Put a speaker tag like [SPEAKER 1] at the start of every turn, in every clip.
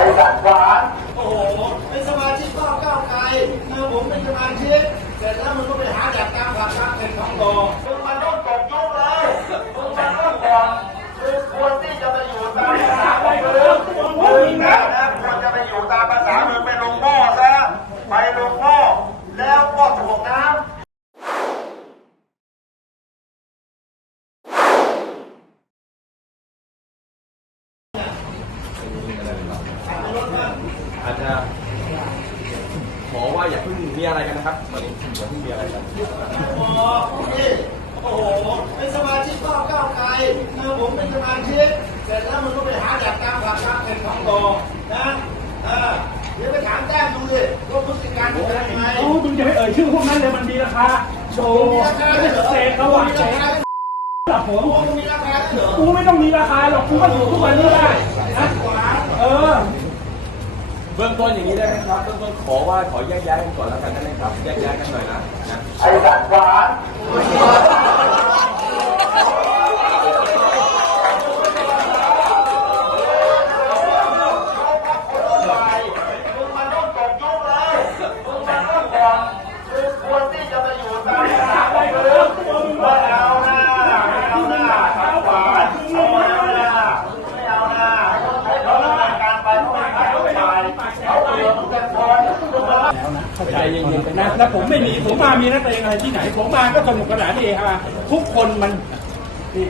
[SPEAKER 1] อ้สัตว์หวาน
[SPEAKER 2] โอ้โห เป็นสมาชิกก็ก้าวไกลคือผมเป็นสมาชิก เสร็จแล้วมันก็ไปหาจากตามผักตามเข็นของต่อ
[SPEAKER 1] มึงมันต้องตกยุคเลยมึงมันต้องก่อนคือควรที่จะไปอยู่ตามภาษาของมึงมึงนะนะควรจะไปอยู่ตามภาษามึงไปลงหม้อซะไปลงหม้อแล้วก็ถ่วงน้ำ
[SPEAKER 3] อาจจะขอว่าอย่าเพิ่งมีอะไรกันนะครับตอนนี้อย่าเพิ่งมีอะไรกัน
[SPEAKER 2] โอ้โหนี่โอ้โหเป็นสมาชิกก็ก้าวไกลคือผมเป็นสมาชิกเสร็จแล้วมันก็ไปหาจากตามผักตามเข็นของต่อนะเออเดี๋ยวไปถามแจ้งดูดิว่าพฤติการเป็นยังไง
[SPEAKER 4] โอ้มึงจะไปเอ่ยชื่อพวกนั้นเลยมันมีราคาโชว์
[SPEAKER 2] มีราคาด้วยเหรอ
[SPEAKER 4] เศษระหว่างเศษ
[SPEAKER 2] มีราคา
[SPEAKER 4] หลับผม
[SPEAKER 2] โอ้โหมีราคาด้วยเหรอ
[SPEAKER 4] กูไม่ต้องมีราคาหรอกกูก็อยู่ทุกวันนี้ได้นะเออ
[SPEAKER 3] เบื้องต้นอย่างนี้ได้ไหมครับเบื้องต้นขอว่าขอแยกย้ายกันก่อนแล้วกันได้ไหมครับแยกย้ายกันหน่อยนะนะ
[SPEAKER 1] ไอ้สัตว์หวาน มึงมันต้องตกยุคเลยมึงมันต้องก่อนคือควรที่จะไปอยู่ตามภาษาของมึงไม่เอาหน้าไม่เอาหน้าสัตว์หวานไม่เอาหน้าไม่เอาหน้าให้เขาดำเนินการไปเขาไม่ให้เขาไปเขาเบื่อมึงจะทนมึงมา
[SPEAKER 3] ใจเย็นๆ
[SPEAKER 4] นะแล้วผมไม่มีผมมามีนักเลงอะไรที่ไหน ผมมาก็สนุกสนานเองฮะทุกคนมันนี่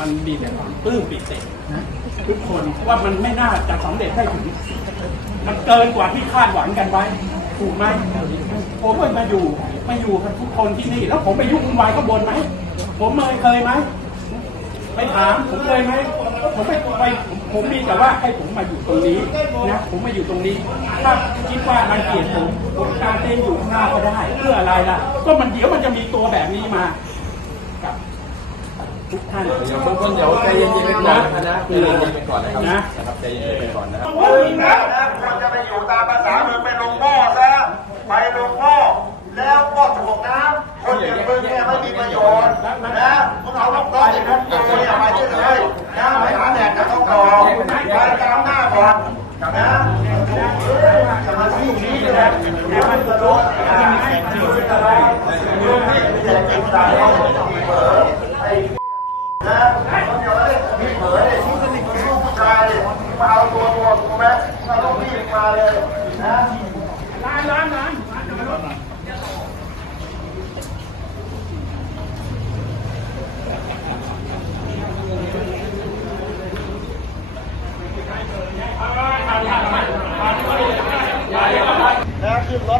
[SPEAKER 4] มันมีแต่ความปลื้มปิตินะทุกคนว่ามันไม่น่าจะสำเร็จได้ถึง มันเกินกว่าที่คาดหวังกันไว้ถูกไหมผมก็มาอยู่มาอยู่กันทุกคนที่นี่ แล้วผมไปยุ่งวุ่นวายข้างบนไหมผมเคยเคยไหมไปถามผมเคยไหม ผมไม่ไปผมผมมีแต่ว่าให้ผมมาอยู่ตรงนี้นะ ผมมาอยู่ตรงนี้ ถ้าคิดว่ามันเกลียดผมผมการเต้นอยู่ข้างหน้าก็ได้เพื่ออะไรล่ะ ก็มันเดี๋ยวมันจะมีตัวแบบนี้มากับทุกท่าน
[SPEAKER 3] เดี๋ยวเบื้องต้นเดี๋ยวใจเย็นๆไปก่อนนะครับนะใจเย็นๆไปก่อนนะครับ
[SPEAKER 4] นะ
[SPEAKER 3] นะครับใจเย็นๆไปก่อนนะครับ
[SPEAKER 1] มึงนะนะควรจะไปอยู่ตามภาษามึงไปลงหม้อซะไปลงหม้อแล้วก็ถ่วงน้ำคนอย่างมึงเนี่ยไม่มีประโยชน์นะมึงเอาลูกน้องอย่างนั้นโตอย่าไปที่เลยนะไปหาแดกกับต้องรอไปตามหน้าก่อนนะจะมาที่นี้นะเดี๋ยว มันจะโดนนะมึงไม่ได้กินตาอย่าเล่นพี่เผยชุดสนิทกับลูกผู้ชายมาเอาตัวตัวกูไหมเอาต้องพี่มาเลยนะ
[SPEAKER 4] ร้านร้านไหน a lot